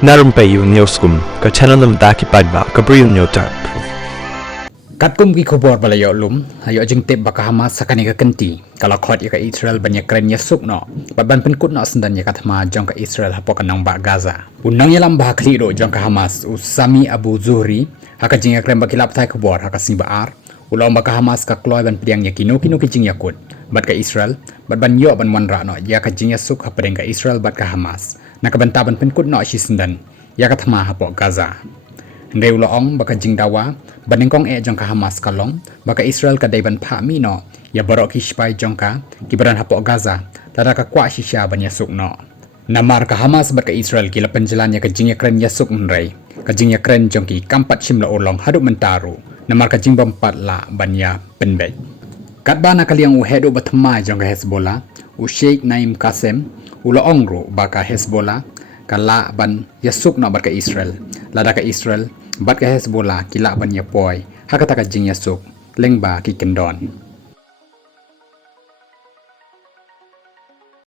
Narumpayu Neoskum, ka channel nam daki padba, ka briyo nyotar. Katkum ki khobor balayo lum hayo jeng tep baka Hamas sakani ka kenti kalau khot ya ka Israel banyak keren ya suk no baban penkut no sendan ya kathma jong ka Israel hapo kanang ba Gaza unang yalam bah kli ro jong ka Hamas usami Abu Zuhri haka jeng ya keren bakilap thai khobor haka sing baar ulom baka Hamas ka kloy ban priang ya kino ki jeng yakut bat ka Israel bat ban yo ban wanra no ya ka jeng ya suk hapadeng ka Israel bat ka Hamas nakabanta ban penkut no si sendan ya kathma hapo Gaza Ndeu loong baka jing dawa banengkong jong ka Hamas kalong baka Israel ka daiban pha mi no ya borok ki spai jong ka kibaran hapo Gaza tada ka kwa shisha ban yasuk no namar ka Hamas bat ka Israel kila penjalan ya ka jing ya kren yasuk nrai ka jing ya kren jong ki kampat shimla olong hadu mentaru namar ka jing bampat la ban ya penbek kat bana kaliang u hedo batma jong ka Hezbollah u Sheikh Naim Qasem u loong ro baka Hezbollah kala ban yasuk no bat ka Israel lada ka Israel bat ka Hezbollah kila ban ya poi hakata ka jing yasuk lengba ki kendon